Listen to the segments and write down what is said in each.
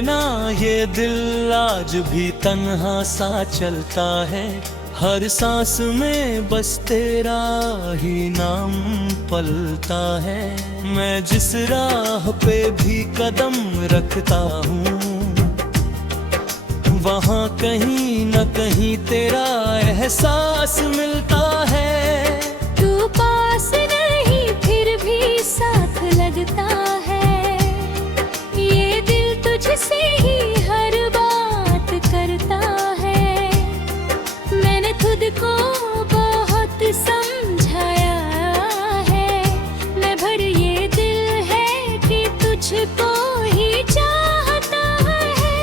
बिना ये दिल आज भी तन्हा सा चलता है। हर सांस में बस तेरा ही नाम पलता है। मैं जिस राह पे भी कदम रखता हूँ, वहाँ कहीं न कहीं तेरा एहसास मिलता है। तू पास नहीं फिर भी साथ लगता है। ये दिल तुझसे ही हर बात करता है। मैंने खुद को बहुत समझाया है। मैं भर ये दिल है कि तुझको ही चाहता है।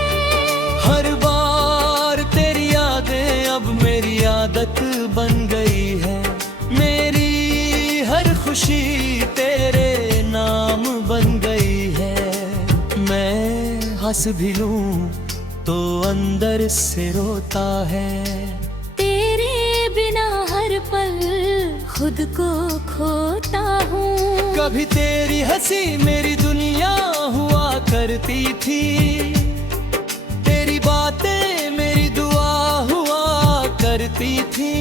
हर बार तेरी यादें अब मेरी आदत बन गई है। मेरी हर खुशी तेरे नाम बन गई है। मैं हंस भी लूं तो अंदर से रोता है। तेरे बिना हर पल खुद को खोता हूँ। कभी तेरी हंसी मेरी दुनिया हुआ करती थी। तेरी बातें मेरी दुआ हुआ करती थी।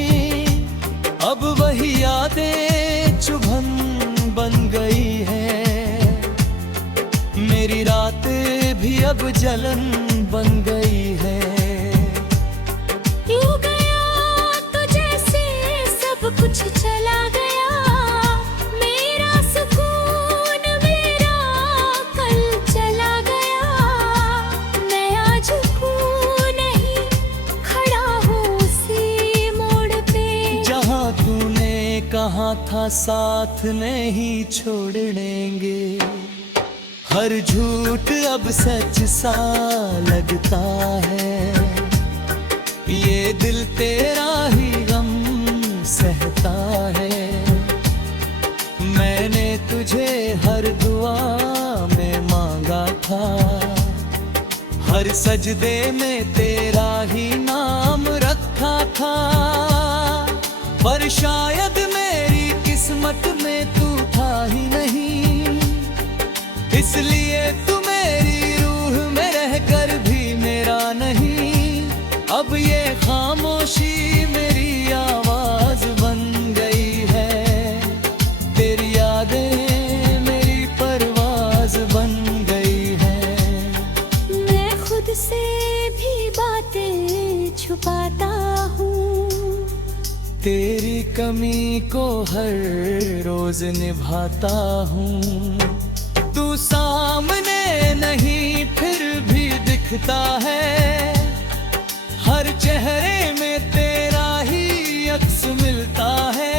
अब वही यादें चुभन बन गई है। मेरी रातें भी अब जलन बन गई है। यूं गया तो जैसे सब कुछ चला गया। मेरा सुकून मेरा कल चला गया। मैं आज हूँ नहीं, खड़ा हूँ उसी मोड़ पे जहाँ तूने कहा था साथ नहीं छोड़ेंगे। हर झूठ अब सच सा लगता है। ये दिल तेरा ही गम सहता है। मैंने तुझे हर दुआ में मांगा था। हर सजदे में तेरा ही नाम रखा था। पर शायद मेरी किस्मत में तू था ही नहीं। इसलिए तू मेरी रूह में रहकर भी मेरा नहीं। अब ये खामोशी मेरी आवाज बन गई है। तेरी यादें मेरी परवाज बन गई है। मैं खुद से भी बातें छुपाता हूँ। तेरी कमी को हर रोज निभाता हूँ। तू सामने नहीं फिर भी दिखता है। हर चेहरे में तेरा ही अक्स मिलता है।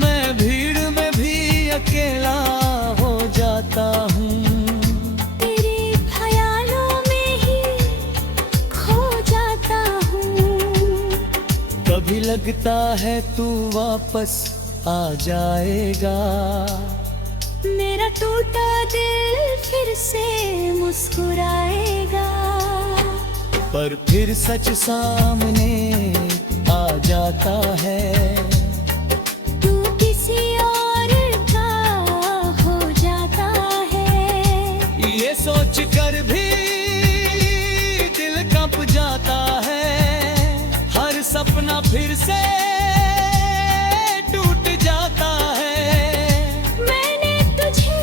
मैं भीड़ में भी अकेला हो जाता हूँ। तेरे ख्यालों में ही खो जाता हूँ। कभी लगता है तू वापस आ जाएगा। मेरा टूटा दिल फिर से मुस्कुराएगा। पर फिर सच सामने आ जाता है। तू किसी और का हो जाता है। ये सोच कर भी दिल कंप जाता है। हर सपना फिर से टूट जाता है। मैंने तुझे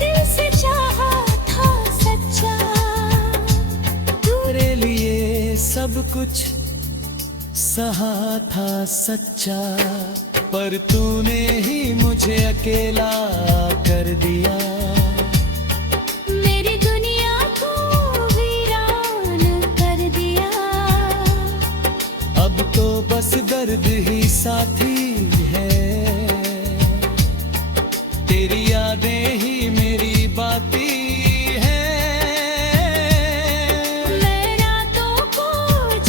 दिल से चाहा था सच्चा। तेरे लिए सब कुछ सहा था सच्चा। पर तूने ही मुझे अकेला कर दिया। मेरी दुनिया को वीरान कर दिया। अब तो बस दर्द ही साथी है। तेरी यादें ही मेरी बाती है। मैं रातों को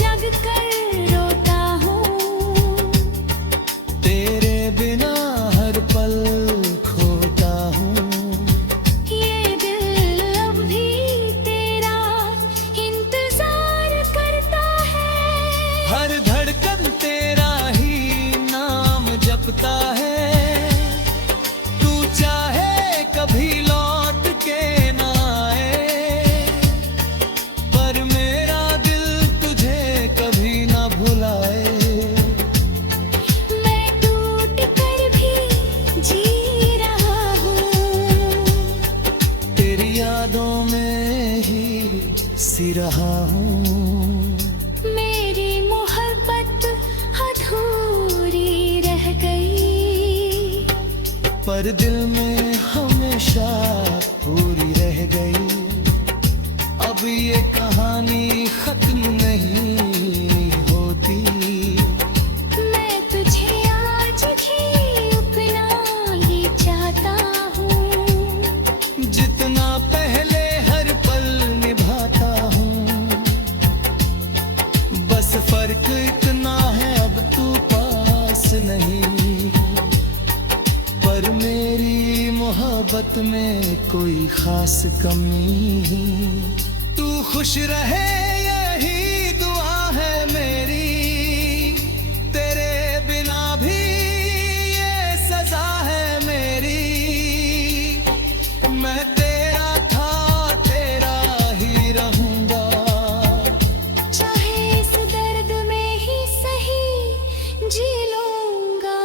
जग कर रोता हूँ। तेरे बिना हर पल खोता हूँ। ये दिल अब भी तेरा इंतजार करता है। हर धड़कन तेरा ही नाम जपता है। तू चाहे कभी पर दिल में हमेशा पूरी रह गई। अब ये कहानी खत्म नहीं होती। मैं तुझे आज भी अपना ही चाहता हूँ, जितना पहले हर पल निभाता हूँ। बस फर्क इतना है अब तू पास नहीं, पर मेरी मोहब्बत में कोई खास कमी। तू खुश रहे यही दुआ है मेरी, तेरे बिना भी ये सजा है मेरी। मैं तेरा था तेरा ही रहूंगा, चाहे इस दर्द में ही सही जी लूंगा।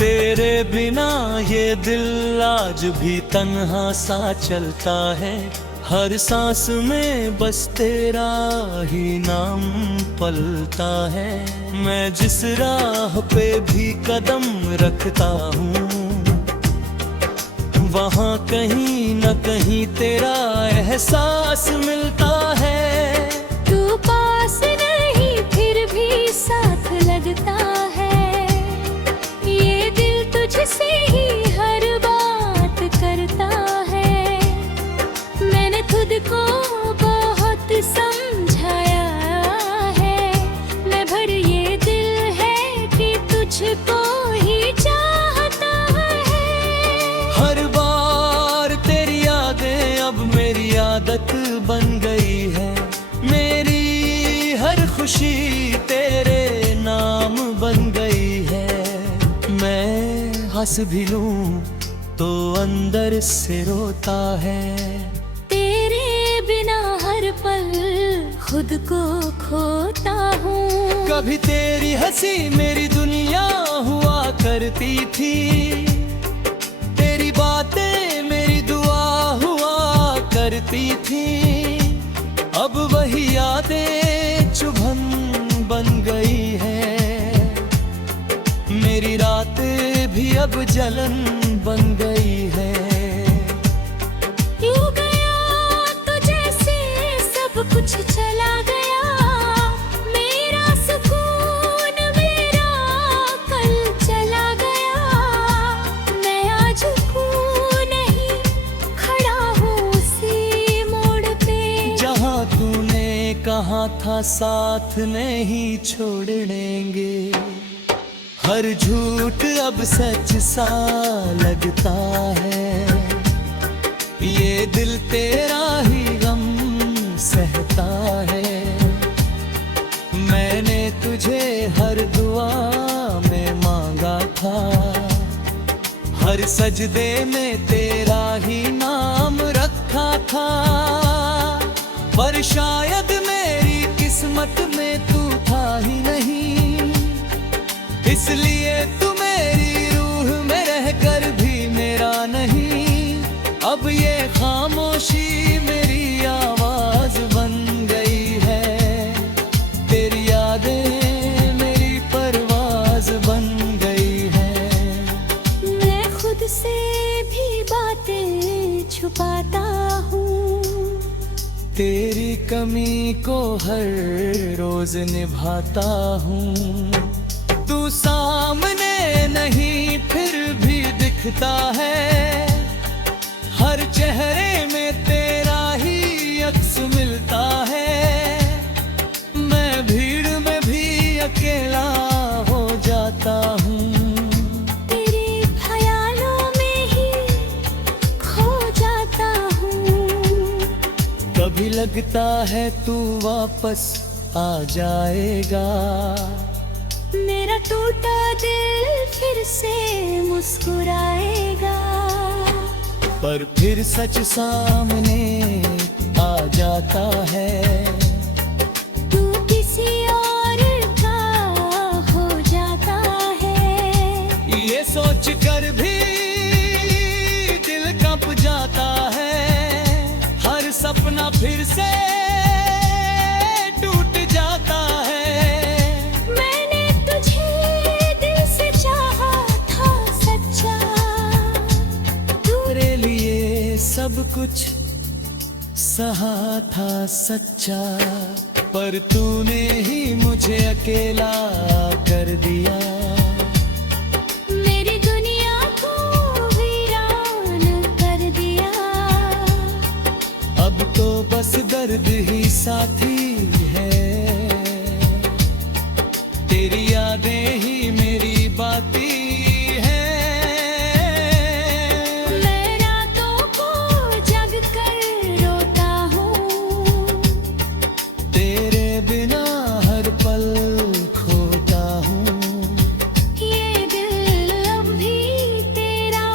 तेरे बिना ये दिल आज भी तन्हा सा चलता है। हर सांस में बस तेरा ही नाम पलता है। मैं जिस राह पे भी कदम रखता हूँ, वहाँ कहीं न कहीं तेरा एहसास मिलता है। तू पास नहीं फिर भी साथ लगता है, ये दिल तुझसे ही हर बात करता है। मैंने खुद को बहुत समझाया है, मैं भर ये दिल है कि तुझको ही चाहता है। हर बार तेरी यादें अब मेरी आदत बन गई है। मेरी हर खुशी तेरे नाम बन गई है। मैं हंस भी लूं तो अंदर से रोता है। तेरे बिना हर पल खुद को खोता हूँ। कभी तेरी हंसी मेरी दुनिया हुआ करती थी, तेरी बातें मेरी दुआ हुआ करती थी। अब वही यादें चुभन बन गई है। मेरी रातें भी अब जलन बन गई है। यूं गया तो जैसे सब कुछ चला गया, मेरा सुकून मेरा कल चला गया। मैं आज हूँ नहीं खड़ा हूँ उसी मोड़ पे, जहाँ तूने कहा था साथ नहीं छोड़ेंगे। हर झूठ अब सच सा लगता है। ये दिल तेरा ही गम सहता है। मैंने तुझे हर दुआ में मांगा था, हर सजदे में तेरा ही नाम रखा था। पर शायद मेरी किस्मत में तू था ही नहीं, इसलिए तू मेरी रूह में रहकर भी मेरा नहीं। अब ये खामोशी मेरी आवाज बन गई है। तेरी यादें मेरी परवाज बन गई है। मैं खुद से भी बातें छुपाता हूँ, तेरी कमी को हर रोज निभाता हूँ। तू सामने नहीं फिर भी दिखता है। हर चेहरे में तेरा ही अक्स मिलता है। मैं भीड़ में भी अकेला हो जाता हूँ। तेरे ख्यालों में ही खो जाता हूँ। लगता है तू वापस आ जाएगा। मेरा टूटा दिल फिर से मुस्कुराएगा। पर फिर सच सामने आ जाता है। तू किसी और का हो जाता है। ये सोच कर भी दिल कंप जाता है। हर सपना फिर से टूट जाता है। मैंने तुझे दिल से चाहा था सच्चा। तेरे लिए सब कुछ सहा था सच्चा। पर तूने ही मुझे अकेला कर दिया। मेरी दुनिया को वीरान कर दिया। अब तो बस दर्द ही साथी है। तेरी यादें ही मेरी बाती है। मैं रातों को जग कर रोता हूँ। तेरे बिना हर पल खोता हूँ। ये दिल अब भी तेरा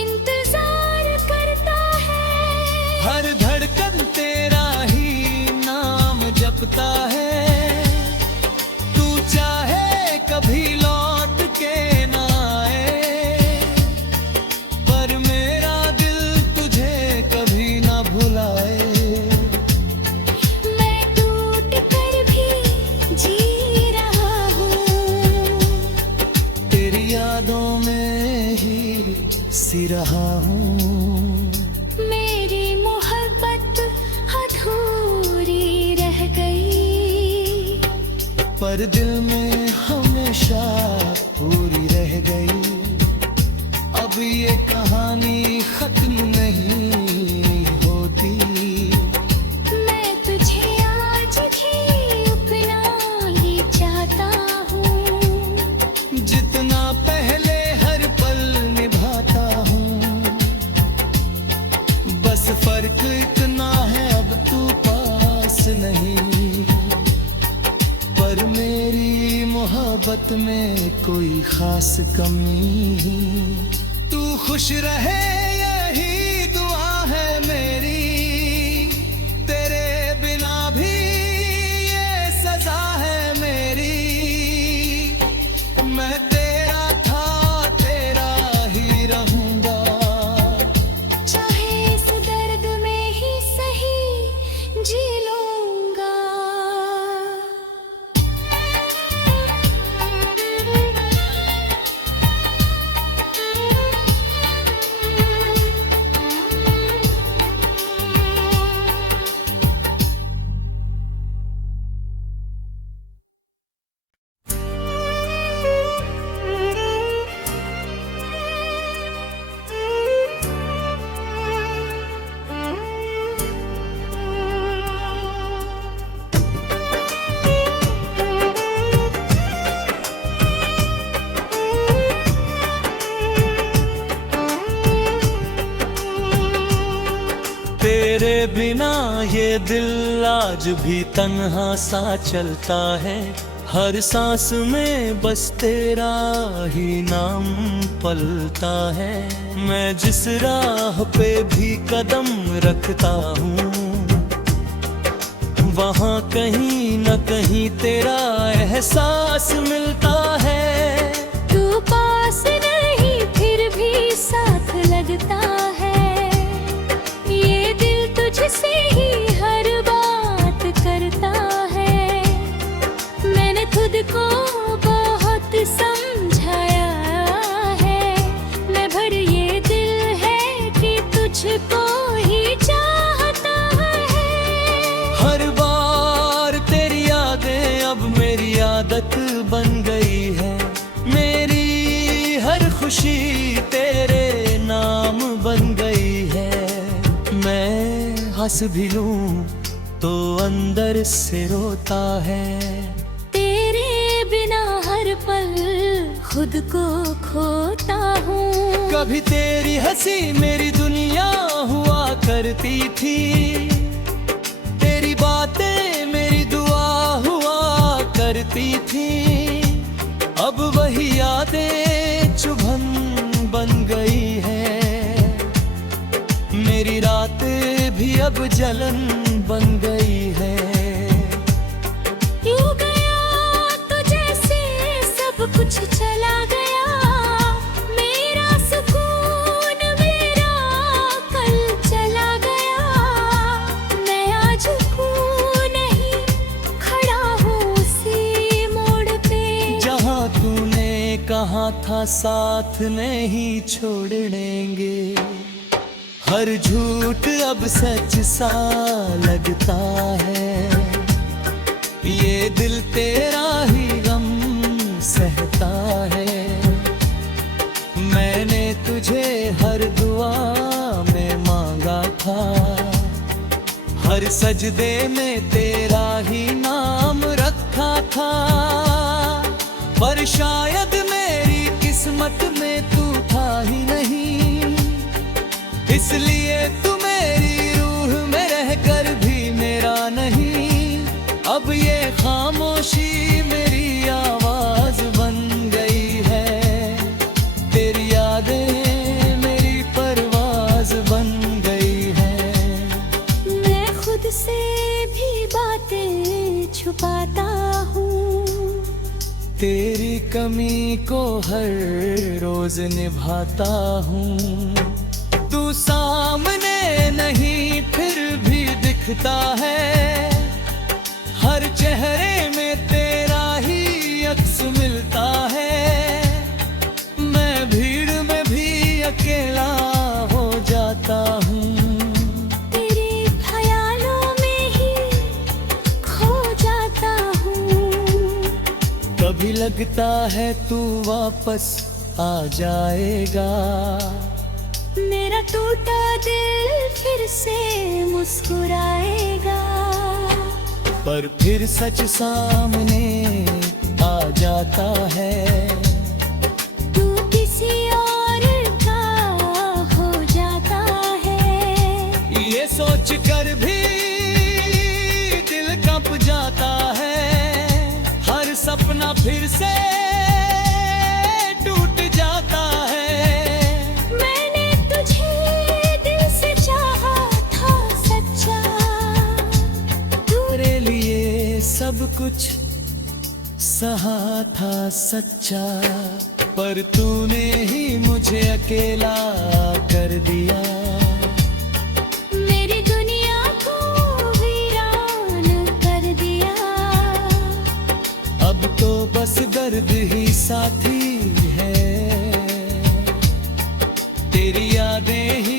इंतजार करता है। हर धड़कन तेरा ही नाम जपता है। तू चाहे कभी लौट के ना आए। पर मेरा दिल तुझे कभी ना भुलाए। मैं टूट कर भी जी रहा हूँ। तेरी यादों में ही सी रहा हूँ। मेरी मोहब्बत अधूरी रह गई। पर दिल में हमेशा पूरी रह गई। अब ये कहानी खत्म नहीं होती। मैं तुझे आज भी अपना ही चाहता हूँ। जितना पहले हर पल निभाता हूँ। बस फर्क इतना है अब तू पास नहीं। पर मेरी मोहब्बत में कोई खास कमी। तू खुश रहे यही दुआ है मेरी। तेरे बिना भी ये सजा है मेरी। मैं तेरा था तेरा ही रहूंगा। चाहे इस दर्द में ही सही जी लूंगा। तेरे बिना ये दिल आज भी तन्हा सा चलता है। हर सांस में बस तेरा ही नाम पलता है। मैं जिस राह पे भी कदम रखता हूँ। वहाँ कहीं न कहीं तेरा एहसास मिलता है। तू पास नहीं फिर भी साथ लगता है। ये दिल तुझसे ही हर बात करता है। मैंने खुद को बहुत समझाया है। मैं भर ये दिल है कि तुझको ही चाहता है। हर बार तेरी यादें अब मेरी आदत बन गई है। मेरी हर खुशी तेरे नाम बन गई है। मैं हंस भी लूं तो अंदर से रोता है। तेरे बिना हर पल खुद को खोता हूँ। कभी तेरी हंसी मेरी दुनिया हुआ करती थी। तेरी बातें मेरी दुआ हुआ करती थी, अब वही यादें चुभन बन गई है। मेरी रातें भी अब जलन बन गई है। यूं गया तो जैसे सब कुछ चला गया, मेरा सुकून मेरा कल चला गया। मैं आज हूँ नहीं, खड़ा हूँ उसी मोड़ पे जहाँ तूने कहा था साथ नहीं छोड़ेंगे। हर झूठ अब सच सा लगता है, ये दिल तेरा ही गम सहता है। मैंने तुझे हर दुआ में मांगा था, हर सजदे में तेरा ही नाम रखा था। पर शायद मेरी किस्मत में तू था ही नहीं, इसलिए तू मेरी रूह में रहकर भी मेरा नहीं। अब ये खामोशी मेरी आवाज बन गई है, तेरी यादें मेरी परवाज बन गई है। मैं खुद से भी बातें छुपाता हूँ, तेरी कमी को हर रोज निभाता हूँ। तू सामने नहीं फिर भी दिखता है, हर चेहरे में तेरा ही अक्स मिलता है। मैं भीड़ में भी अकेला हो जाता हूँ, तेरे ख्यालों में ही खो जाता हूँ। कभी लगता है तू वापस आ जाएगा, मेरा टूटा दिल फिर से मुस्कुराएगा। पर फिर सच सामने आ जाता है। तू किसी और का हो जाता है, ये सोच कर भी दिल कांप जाता है। हर सपना फिर से टूट जाता है। मैंने तुझे दिल से चाहा था सच्चा, तेरे लिए सब कुछ सहा था सच्चा, पर तूने ही मुझे अकेला कर दिया। मेरी दुनिया को वीरान कर दिया। अब तो बस दर्द ही साथी है, तेरी यादें ही